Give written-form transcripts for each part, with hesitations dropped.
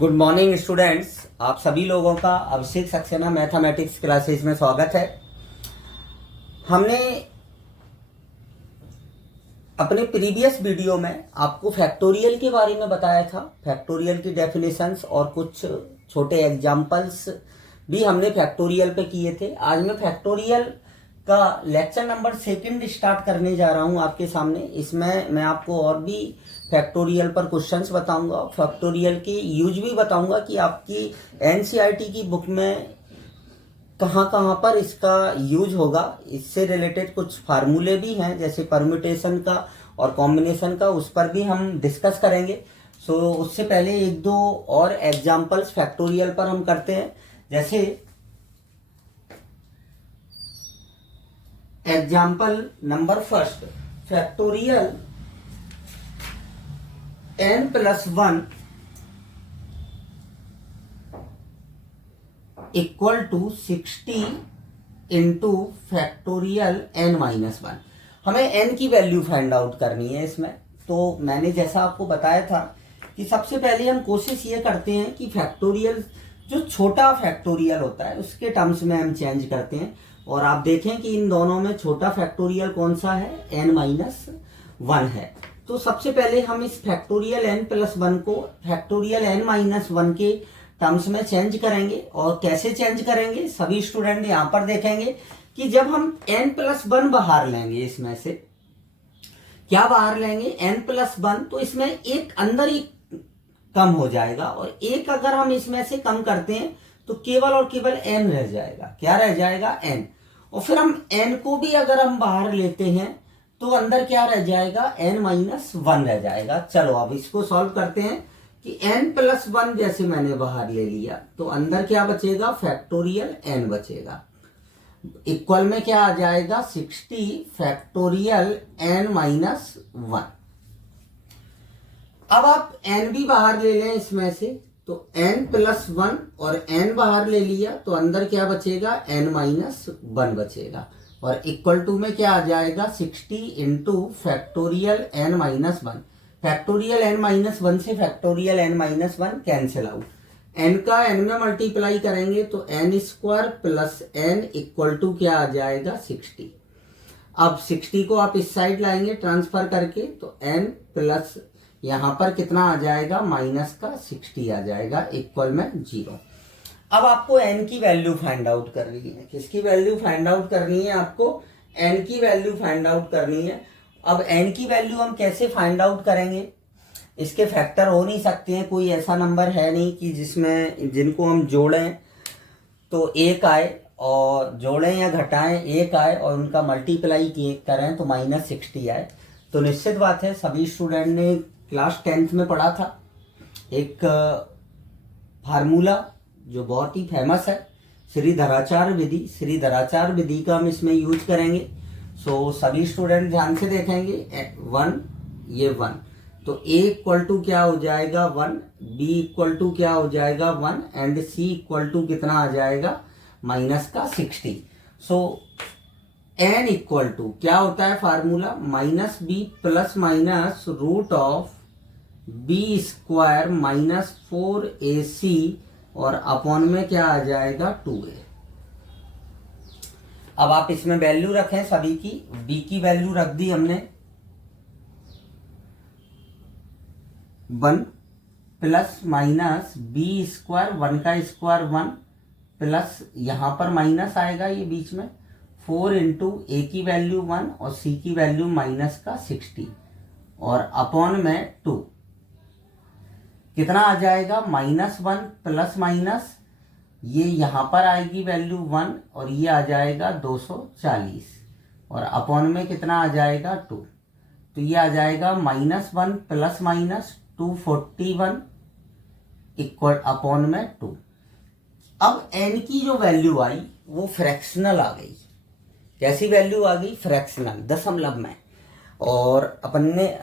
Good morning students. आप सभी लोगों का अभिषेक सक्सेना मैथमेटिक्स क्लासेस में स्वागत है। हमने अपने प्रीवियस वीडियो में आपको फैक्टोरियल के बारे में बताया था। फैक्टोरियल की डेफिनेशंस और कुछ छोटे एग्जाम्पल्स भी हमने फैक्टोरियल पे किए थे। आज मैं फैक्टोरियल का लेक्चर नंबर 2 स्टार्ट करने जा रहा हूं आपके सामने। इसमें मैं आपको और भी फैक्टोरियल पर क्वेश्चंस बताऊंगा, फैक्टोरियल की यूज भी बताऊंगा कि आपकी एनसीईआरटी की बुक में कहाँ कहाँ पर इसका यूज होगा। इससे रिलेटेड कुछ फार्मूले भी हैं, जैसे परम्यूटेशन का और कॉम्बिनेशन का, उस पर भी हम डिस्कस करेंगे। सो उससे पहले एक दो और एग्जाम्पल्स फैक्टोरियल पर हम करते हैं। जैसे example number first, factorial n+1 equal to 60 into factorial n-1। हमें n की वैल्यू फाइंड आउट करनी है इसमें। तो मैंने जैसा आपको बताया था कि सबसे पहले हम कोशिश ये करते हैं कि फैक्टोरियल जो छोटा फैक्टोरियल होता है उसके टर्म्स में हम चेंज करते हैं। और आप देखें कि इन दोनों में छोटा फैक्टोरियल कौन सा है, n-1 है। तो सबसे पहले हम इस फैक्टोरियल n+1 को फैक्टोरियल n-1 के टर्म्स में चेंज करेंगे। और कैसे चेंज करेंगे, सभी स्टूडेंट यहां पर देखेंगे कि जब हम n+1 बाहर लेंगे, इसमें से क्या बाहर लेंगे, n+1, तो इसमें एक अंदर ही कम हो जाएगा और एक अगर हम इसमें से कम करते हैं तो केवल और केवल n रह जाएगा। क्या रह जाएगा, n। और फिर हम n को भी अगर हम बाहर लेते हैं तो अंदर क्या रह जाएगा, n-1 रह जाएगा। चलो अब इसको सॉल्व करते हैं कि n+1 जैसे मैंने बाहर ले लिया तो अंदर क्या बचेगा, फैक्टोरियल n बचेगा। इक्वल में क्या आ जाएगा, 60 फैक्टोरियल n-1। अब आप n भी बाहर ले लें इसमें से, तो n+1 और n बाहर ले लिया तो अंदर क्या बचेगा, n-1 बचेगा। और इक्वल टू में क्या आ जाएगा, 60 into factorial n-1। Factorial n-1 से factorial n-1 cancel out. n का n में मल्टीप्लाई करेंगे तो n² plus n equal to क्या आ जाएगा, 60। अब 60 को आप इस साइड लाएंगे ट्रांसफर करके तो n प्लस यहां पर कितना आ जाएगा, माइनस का 60 आ जाएगा, इक्वल में 0। अब आपको n की वैल्यू फाइंड आउट करनी है। किसकी वैल्यू फाइंड आउट करनी है, आपको n की वैल्यू फाइंड आउट करनी है। अब n की वैल्यू हम कैसे फाइंड आउट करेंगे, इसके फैक्टर हो नहीं सकते हैं, कोई ऐसा नंबर है नहीं कि जिनको हम जोड़ें तो एक आए, और जोड़ें या घटाएं एक आए और उनका मल्टीप्लाई करें तो -60 आए। तो निश्चित बात है, सभी स्टूडेंट ने क्लास 10th में पढ़ा था एक फार्मूला जो बहुत ही फेमस है, श्रीधराचार्य विधि। श्रीधराचार्य विधि का हम इसमें यूज करेंगे। सो सभी स्टूडेंट ध्यान से देखेंगे, 1 ये 1, तो a इक्वल टू क्या हो जाएगा, 1, b इक्वल टू क्या हो जाएगा, 1 एंड c इक्वल टू कितना आ जाएगा, माइनस का 60। सो n इक्वल टू क्या होता है formula, -b plus minus root of b² -4ac और अपॉन में क्या आ जाएगा, 2a। अब आप इसमें वैल्यू रखें सभी की। b की वैल्यू रख दी हमने 1 प्लस माइनस b², 1 का स्क्वायर 1 प्लस यहां पर माइनस आएगा ये बीच में, 4 इंटू a की वैल्यू 1 और c की वैल्यू माइनस का 60 और अपॉन में 2। कितना आ जाएगा, -1 प्लस माइनस ये यहां पर आएगी वैल्यू 1 और ये आ जाएगा 240 और अपॉन में कितना आ जाएगा, 2। तो ये आ जाएगा -1 प्लस माइनस 241 इक्वल अपॉन में 2। अब n की जो वैल्यू आई वो फ्रैक्शनल आ गई। कैसी वैल्यू आ गई, फ्रैक्शनल, दशमलव में। और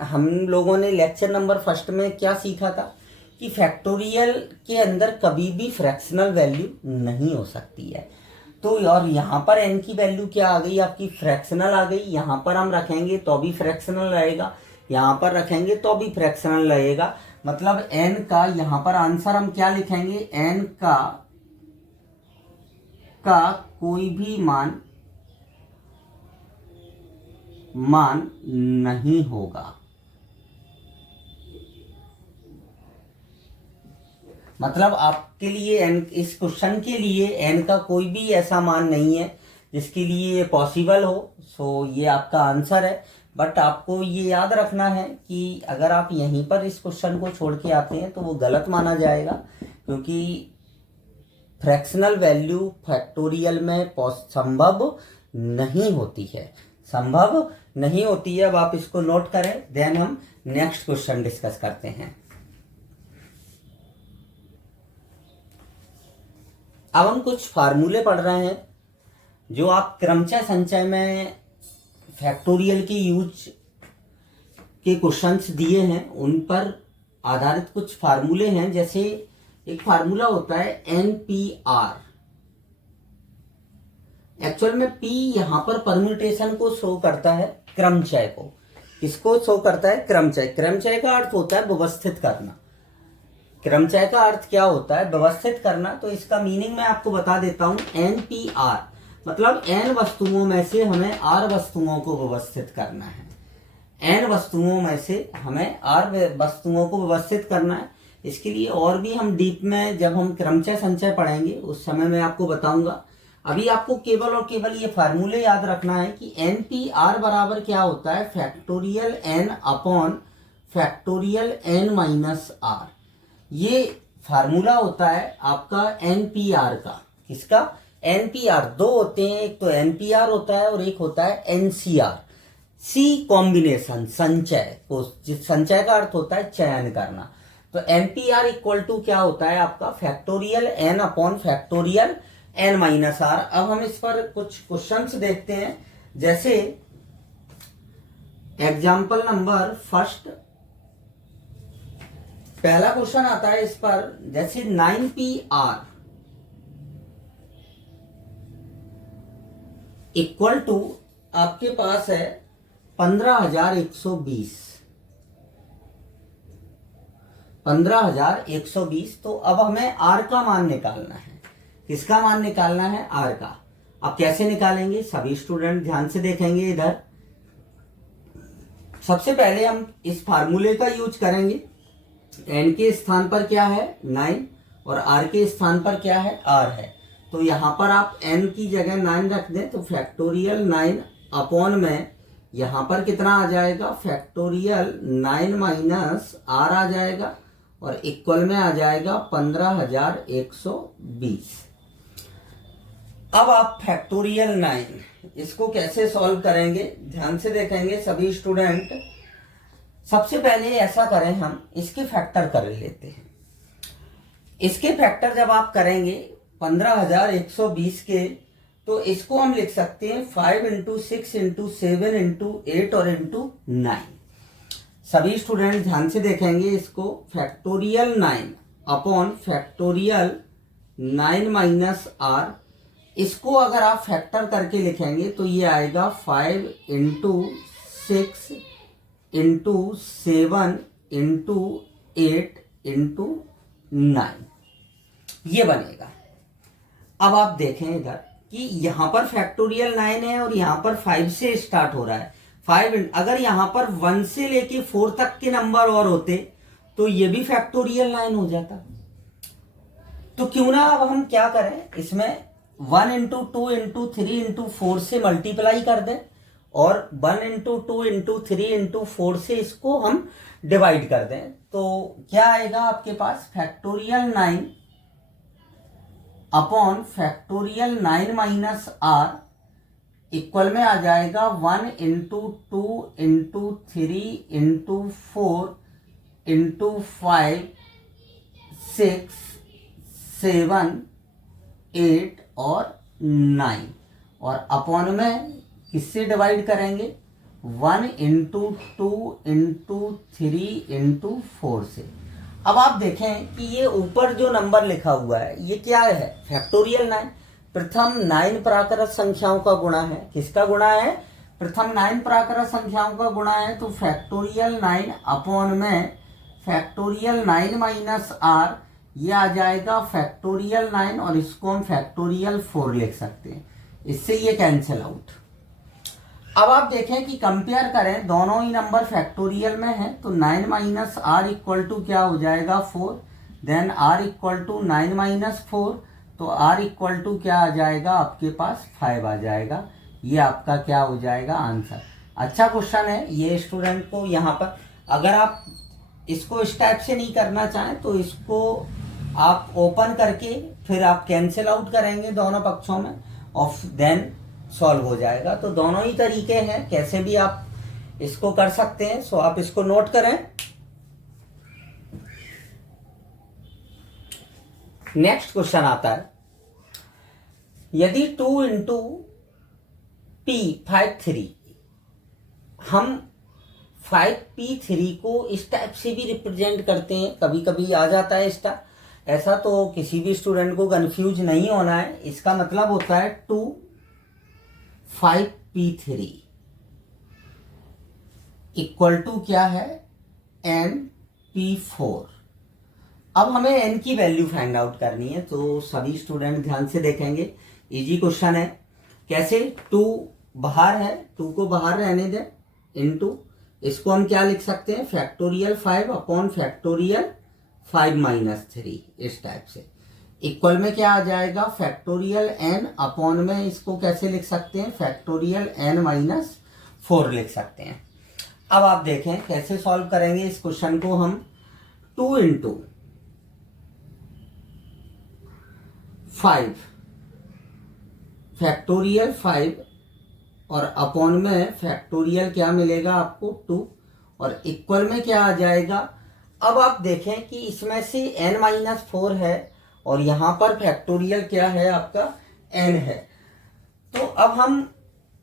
हम लोगों ने लेक्चर नंबर फर्स्ट में क्या सीखा था कि फैक्टोरियल के अंदर कभी भी फ्रैक्शनल वैल्यू नहीं हो सकती है। तो और यहाँ पर n की वैल्यू क्या आ गई, आपकी फ्रैक्शनल आ गई। यहाँ पर हम रखेंगे तो भी फ्रैक्शनल रहेगा, यहाँ पर रखेंगे तो भी फ्रैक्शनल रहेगा। मतलब n का यहाँ पर आंसर हम क्या लिखेंगे, n का कोई भी मान नहीं होगा। मतलब आपके लिए n, इस क्वेश्चन के लिए n का कोई भी ऐसा मान नहीं है जिसके लिए ये पॉसिबल हो। सो ये आपका आंसर है। बट आपको ये याद रखना है कि अगर आप यहीं पर इस क्वेश्चन को छोड़ के आते हैं तो वो गलत माना जाएगा, क्योंकि फ्रैक्शनल वैल्यू फैक्टोरियल में संभव नहीं होती है, संभव नहीं होती है। अब आप इसको नोट करें, देन हम नेक्स्ट क्वेश्चन डिस्कस करते हैं। अब हम कुछ फार्मूले पढ़ रहे हैं जो आप क्रमचय संचय में फैक्टोरियल के यूज के क्वेश्चंस दिए हैं उन पर आधारित कुछ फार्मूले हैं। जैसे एक फार्मूला होता है NPR। एक्चुअल में P यहां पर परम्यूटेशन को शो करता है, क्रमचय को। किसको शो करता है? क्रमचय। क्रमचय का अर्थ होता है व्यवस्थित करना। क्रमचय का अर्थ क्या होता है? व्यवस्थित करना। तो इसका मीनिंग मैं आपको बता देता हूं। NPR मतलब n वस्तुओं में से हमें r वस्तुओं को व्यवस्थित करना है। n वस्तुओं में से हमें r वस्तुओं को व्यवस्थित करना है। इसके लिए और भी हम डीप में जब हम क्रमचय संचय पढ़ेंगे उस समय मैं आपको बताऊंगा। अभी आपको केवल और केवल ये फार्मूले याद रखना है कि NPR बराबर क्या होता है? Factorial n upon factorial n minus r। ये फार्मूला होता है आपका NPR का। किसका? NPR। दो होते हैं, एक तो NPR होता है और एक होता है NCR। C कॉम्बिनेशन, संचय को, जिस संचय का अर्थ होता है चयन करना। तो NPR इक्वल टू क्या होता है आपका? Factorial n upon factorial n minus r। अब हम इस पर कुछ क्वेश्चंस देखते हैं। जैसे एग्जाम्पल नंबर फर्स्ट, पहला क्वेश्चन आता है इस पर। जैसे 9PR इक्वल टू आपके पास है 15,120। 15,120। तो अब हमें r का मान निकालना है। किसका मान निकालना है? r का। अब कैसे निकालेंगे? सभी स्टूडेंट ध्यान से देखेंगे इधर। सबसे पहले हम इस फार्मूले का यूज करेंगे। n के स्थान पर क्या है? 9 और r के स्थान पर क्या है? r है। तो यहां पर आप n की जगह 9 रख दें तो फैक्टोरियल 9 अपॉन में यहां पर कितना आ जाएगा? फैक्टोरियल 9 माइनस r आ जाएगा और इक्वल में आ जाएगा 15,120। अब आप फैक्टोरियल 9 इसको कैसे सॉल्व करेंगे? ध्यान से देखेंगे सभी स्टूडेंट। सबसे पहले ऐसा करें, हम इसके फैक्टर कर लेते हैं। इसके फैक्टर जब आप करेंगे 15,120 के, तो इसको हम लिख सकते हैं 5 इंटू 6 इंटू 7 इंटू 8 और इंटू 9। सभी स्टूडेंट ध्यान से देखेंगे इसको। Factorial 9 upon factorial 9 minus r। इसको अगर आप फैक्टर करके लिखेंगे तो ये आएगा 5 इंटू 6 इंटू 7 इंटू 8 इंटू 9, ये बनेगा। अब आप देखें इधर कि यहां पर फैक्टोरियल 9 है और यहां पर 5 से स्टार्ट हो रहा है। 5 अगर यहां पर 1 से लेके 4 तक के नंबर और होते तो ये भी फैक्टोरियल 9 हो जाता। तो क्यों ना अब हम क्या करें, इसमें 1 इंटू 2 इंटू 3 इंटू 4 से मल्टीप्लाई कर दें और 1 इंटू 2 इंटू 3 इंटू 4 से इसको हम डिवाइड कर दें। तो क्या आएगा आपके पास? Factorial 9 upon factorial 9 minus r equal में आ जाएगा 1 इंटू 2 इंटू 3 इंटू 4 इंटू 5 6 7 8 और 9 और अपॉन में किससे डिवाइड करेंगे? 1 इंटू 2 इंटू 3 इंटू 4 से। अब आप देखें कि ये ऊपर जो नंबर लिखा हुआ है ये क्या है? फैक्टोरियल 9। प्रथम 9 प्राकृत संख्याओं का गुणा है। किसका गुणा है? प्रथम 9 प्राकृत संख्याओं का गुणा है। तो फैक्टोरियल 9 अपॉन में फैक्टोरियल 9 माइनस आर, ये आ जाएगा फैक्टोरियल 9 और इसको हम फैक्टोरियल 4 लिख सकते हैं, इससे ये कैंसिल आउट। अब आप देखें कि कंपेयर करें, दोनों ही नंबर फैक्टोरियल में हैं, तो 9 माइनस आर इक्वल टू क्या हो जाएगा 4, then r equal to 9 minus 4, तो आर इक्वल टू क्या आ जाएगा आपके पास 5 आ जाएगा। ये आपका क्या हो जाएगा आंसर। अच्छा क्वेश्चन है ये, स्टूडेंट को यहाँ पर अगर आप इसको इस टाइप से नहीं करना चाहें तो इसको आप ओपन करके फिर आप कैंसिल आउट करेंगे दोनों पक्षों में और देन सॉल्व हो जाएगा। तो दोनों ही तरीके हैं, कैसे भी आप इसको कर सकते हैं। सो आप इसको नोट करें। नेक्स्ट क्वेश्चन आता है, यदि 2 इंटू पी 5 हम 5p3 को इस टाइप से भी रिप्रेजेंट करते हैं, कभी कभी आ जाता है इसका, ऐसा तो किसी भी स्टूडेंट को कंफ्यूज नहीं होना है। इसका मतलब होता है 2 5p3 इक्वल टू क्या है np4। अब हमें n की वैल्यू फाइंड आउट करनी है, तो सभी स्टूडेंट ध्यान से देखेंगे। इजी क्वेश्चन है। कैसे, 2 बाहर है, 2 को बाहर रहने दें, इनटू इसको हम क्या लिख सकते हैं फैक्टोरियल 5 अपॉन फैक्टोरियल 5 माइनस 3, इस टाइप से। इक्वल में क्या आ जाएगा फैक्टोरियल n अपॉन में इसको कैसे लिख सकते हैं फैक्टोरियल n माइनस 4 लिख सकते हैं। अब आप देखें कैसे सॉल्व करेंगे इस क्वेश्चन को हम। 2 इंटू 5 फैक्टोरियल 5 और अपॉन में फैक्टोरियल क्या मिलेगा आपको 2 और इक्वल में क्या आ जाएगा। अब आप देखें कि इसमें से n माइनस 4 है और यहाँ पर फैक्टोरियल क्या है आपका n है, तो अब हम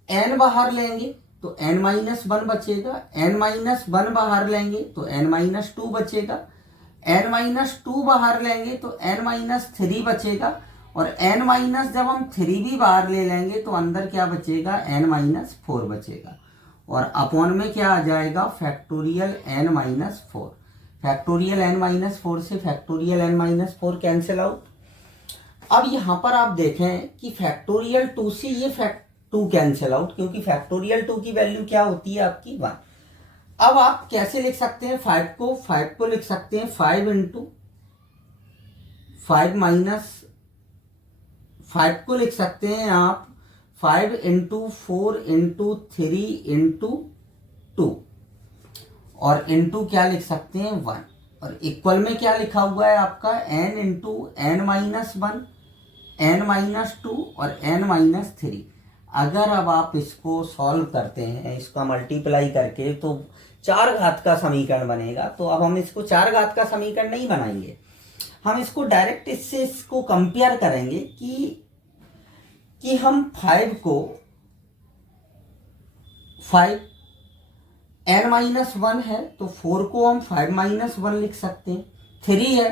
n बाहर लेंगे तो n माइनस 1 बचेगा, n माइनस 1 बाहर लेंगे तो n माइनस 2 बचेगा, n माइनस 2 बाहर लेंगे तो n माइनस 3 बचेगा और n माइनस जब हम 3 भी बाहर ले लेंगे तो अंदर क्या बचेगा n माइनस 4 बचेगा और अपॉन में क्या आ जाएगा factorial n minus 4। Factorial n minus 4 से factorial n minus 4 cancel out. अब यहाँ पर आप देखें कि फैक्टोरियल 2 से ये 2 कैंसिल आउट, क्योंकि फैक्टोरियल 2 की वैल्यू क्या होती है आपकी 1। अब आप कैसे लिख सकते हैं 5 को लिख सकते हैं 5 इंटू 5 माइनस 5 को लिख सकते हैं आप 5 इंटू 4 इंटू 3 इंटू 2 और इंटू क्या लिख सकते हैं 1 और इक्वल में क्या लिखा हुआ है आपका n into n minus 1, n minus 2 और n माइनस 3। अगर अब आप इसको सॉल्व करते हैं, इसका मल्टीप्लाई करके, तो 4 घात का समीकरण बनेगा। तो अब हम इसको 4 घात का समीकरण नहीं बनाएंगे, हम इसको डायरेक्ट इससे इसको कंपेयर करेंगे कि हम 5 को 5 n माइनस 1 है तो 4 को हम 5 माइनस 1 लिख सकते हैं, 3 है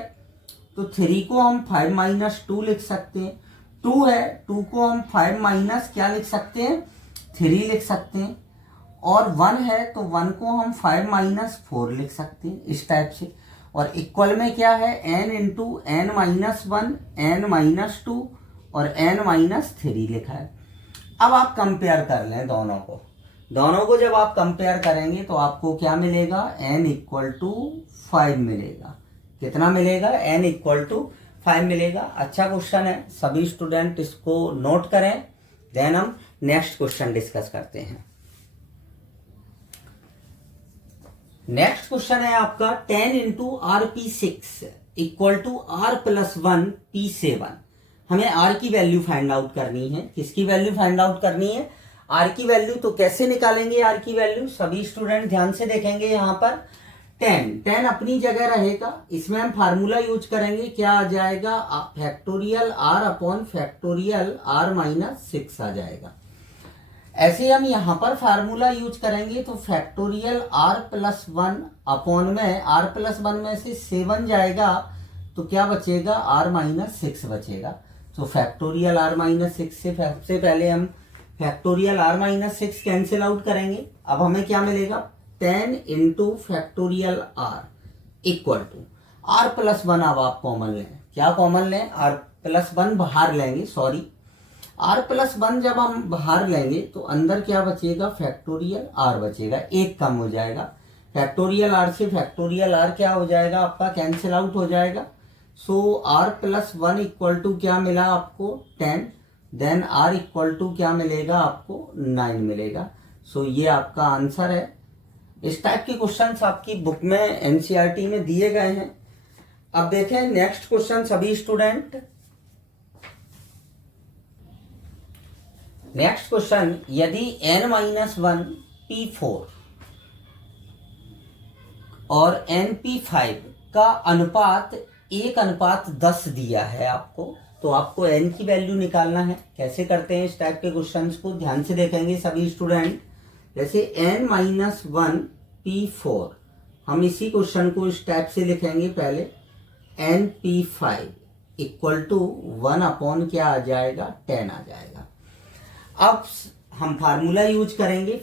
तो 3 को हम 5 माइनस 2 लिख सकते हैं, 2 है 2 को हम 5 माइनस क्या लिख सकते हैं 3 लिख सकते हैं और 1 है तो 1 को हम 5 माइनस 4 लिख सकते हैं, इस टाइप से। और इक्वल में क्या है n into n minus 1, n minus 2 और n माइनस 3 लिखा है। अब आप कंपेयर कर लें दोनों को जब आप कंपेयर करेंगे तो आपको क्या मिलेगा n इक्वल टू 5 मिलेगा। कितना मिलेगा n इक्वल टू 5 मिलेगा। अच्छा क्वेश्चन है, सभी स्टूडेंट इसको नोट करें, देन हम नेक्स्ट क्वेश्चन डिस्कस करते हैं। नेक्स्ट क्वेश्चन है आपका 10 into rp6 equal to r plus 1 p7। हमें r की वैल्यू फाइंड आउट करनी है। किसकी वैल्यू फाइंड आउट करनी है r की वैल्यू। तो कैसे निकालेंगे r की वैल्यू, सभी स्टूडेंट ध्यान से देखेंगे। यहाँ पर 10 अपनी जगह रहेगा, इसमें हम फार्मूला यूज करेंगे, क्या आ जाएगा factorial r upon factorial r minus 6 आ जाएगा। ऐसे हम यहाँ पर फार्मूला यूज करेंगे तो फैक्टोरियल r प्लस 1 अपॉन में r प्लस 1 में से 7 जाएगा तो क्या बचेगा r माइनस 6 बचेगा। तो फैक्टोरियल r माइनस 6 से सबसे पहले हम factorial r minus 6 cancel out करेंगे। अब हमें क्या मिलेगा 10 into factorial r equal to r+1। अब आप कॉमन लें, क्या कॉमन लें? r+1 बाहर लेंगे, सॉरी r+1 जब हम बाहर लेंगे तो अंदर क्या बचेगा? फैक्टोरियल r बचेगा, एक कम हो जाएगा। फैक्टोरियल r से फैक्टोरियल r क्या हो जाएगा? आपका कैंसिल आउट हो जाएगा। सो r+1 इक्वल टू क्या मिला आपको? 10। देन r इक्वल टू क्या मिलेगा आपको? 9 मिलेगा। सो ये आपका आंसर है। इस टाइप के क्वेश्चंस आपकी बुक में एनसीईआरटी में दिए गए हैं। अब देखें नेक्स्ट क्वेश्चन सभी स्टूडेंट। नेक्स्ट क्वेश्चन, यदि n-1 P4 और nP5 का अनुपात 1:10 दिया है आपको, तो आपको n की वैल्यू निकालना है। कैसे करते हैं इस टाइप के क्वेश्चंस को? ध्यान से देखेंगे सभी स्टूडेंट। जैसे n-1 P4, हम इसी क्वेश्चन को इस टाइप से लिखेंगे। पहले nP5 इक्वल टू 1 क्या आ जाएगा? 10 आ जाएगा। अब हम फार्मूला यूज करेंगे।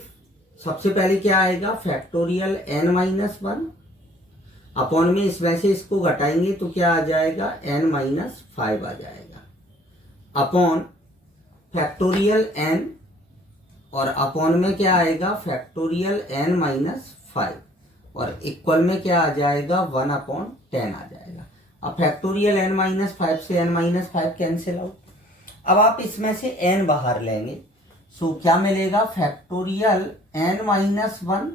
सबसे पहले क्या आएगा? फैक्टोरियल n-1 अपॉन में इसमें से इसको घटाएंगे तो क्या आ जाएगा? n-5 आ जाएगा, अपॉन फैक्टोरियल n, और अपॉन में क्या आएगा? फैक्टोरियल n-5, और इक्वल में क्या आ जाएगा? 1/10 आ जाएगा। अब फैक्टोरियल n-5 से n-5 कैंसिल आउट। अब आप इसमें से n बाहर लेंगे, सो क्या मिलेगा? फैक्टोरियल n-1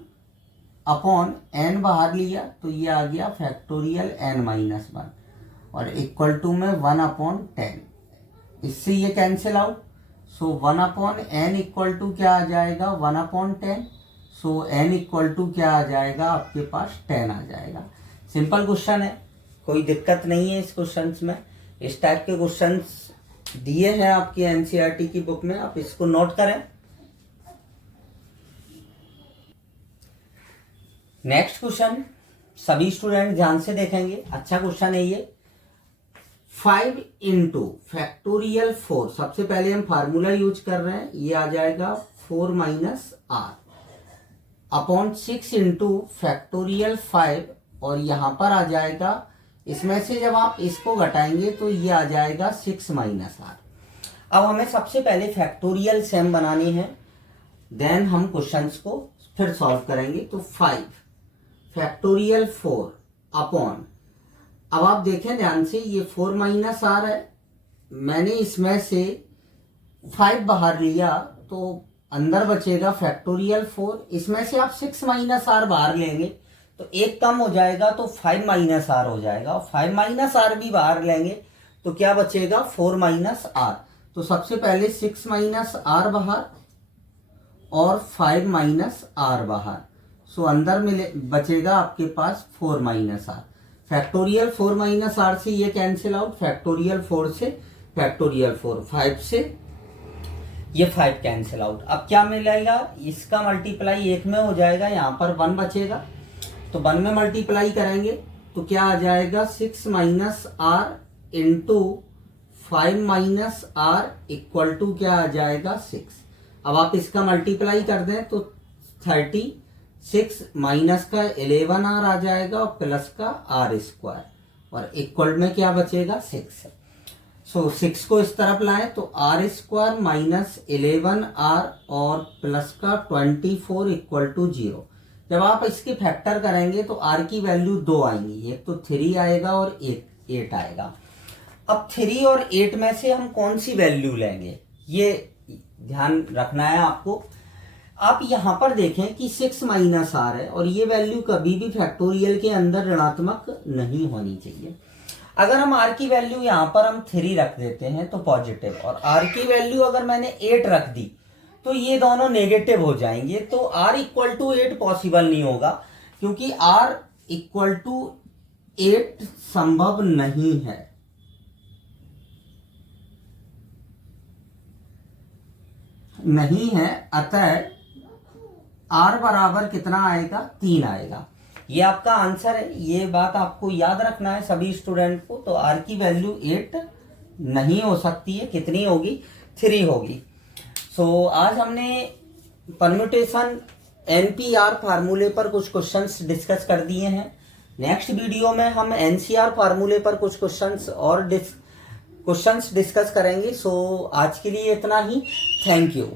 अपॉन n बाहर लिया तो ये आ गया फैक्टोरियल n-1, और इक्वल टू में 1/10। इससे ये cancel out. So 1/n equal to क्या आ जाएगा? 1/10। सो n इक्वल टू क्या आ जाएगा? आपके पास 10 आ जाएगा। सिंपल क्वेश्चन है, कोई दिक्कत नहीं है इस क्वेश्चंस में। इस टाइप के क्वेश्चंस दिए हैं आपकी एनसीईआरटी की बुक में, आप इसको नोट करें। नेक्स्ट क्वेश्चन सभी स्टूडेंट ध्यान से देखेंगे, अच्छा क्वेश्चन है ये। 5 इंटू फैक्टोरियल 4, सबसे पहले हम फार्मूला यूज कर रहे हैं, ये आ जाएगा 4 - r अपॉन 6 इंटू फैक्टोरियल 5, और यहां पर आ जाएगा, इसमें से जब आप इसको घटाएंगे तो ये आ जाएगा 6 - r। अब हमें सबसे पहले फैक्टोरियल सेम बनानी है, देन हम क्वेश्चंस को फिर सॉल्व करेंगे। तो 5 फैक्टोरियल 4 अपॉन, अब आप देखें ध्यान से, ये 4 - r है, मैंने इसमें से 5 बाहर लिया तो अंदर बचेगा फैक्टोरियल 4, इसमें से आप 6 - r बाहर लेंगे तो एक कम हो जाएगा तो 5 - r हो जाएगा, और 5 - r भी बाहर लेंगे तो क्या बचेगा? 4 - r। तो सबसे पहले 6 - r बाहर और 5 - r बाहर, सो अंदर मिले बचेगा आपके पास 4 - r। फैक्टोरियल 4 - r से ये कैंसिल आउट, फैक्टोरियल 4 से फैक्टोरियल 4, 5 से ये 5 कैंसिल आउट। अब क्या मिलेगा? इसका मल्टीप्लाई 1 में हो जाएगा, यहाँ पर 1 बचेगा, तो 1 में मल्टीप्लाई करेंगे तो क्या आ जाएगा? 6 - r into 5 - r equal to क्या आ जाएगा? 6। अब आप इसका मल्टीप्लाई कर दें तो 36 माइनस का 11r आ जाएगा और प्लस का r², और इक्वल में क्या बचेगा? 6। सो 6 को इस तरफ लाएं तो r² माइनस 11r और प्लस का 24 इक्वल टू 0। जब आप इसके फैक्टर करेंगे तो r की वैल्यू 2 आएंगी, एक तो 3 आएगा और एक 8 आएगा। अब 3 और 8 में से हम कौन सी वैल्यू लेंगे, ये ध्यान रखना है आपको। आप यहां पर देखें कि 6 - r है, और ये वैल्यू कभी भी फैक्टोरियल के अंदर ऋणात्मक नहीं होनी चाहिए। अगर हम r की वैल्यू यहां पर हम 3 रख देते हैं तो पॉजिटिव, और r की वैल्यू अगर मैंने 8 रख दी तो ये दोनों नेगेटिव हो जाएंगे, तो r इक्वल टू 8 पॉसिबल नहीं होगा, क्योंकि r इक्वल टू 8 संभव नहीं है। अतः r बराबर कितना आएगा? 3 आएगा। ये आपका आंसर है, ये बात आपको याद रखना है सभी स्टूडेंट को। तो r की वैल्यू 8 नहीं हो सकती है, कितनी होगी? 3 होगी। सो आज हमने परम्यूटेशन NP-r फार्मूले पर कुछ क्वेश्चंस डिस्कस कर दिए हैं। नेक्स्ट वीडियो में हम एनसीआर फार्मूले पर कुछ क्वेश्चंस डिस्कस करेंगे। सो आज के लिए इतना ही। Thank you.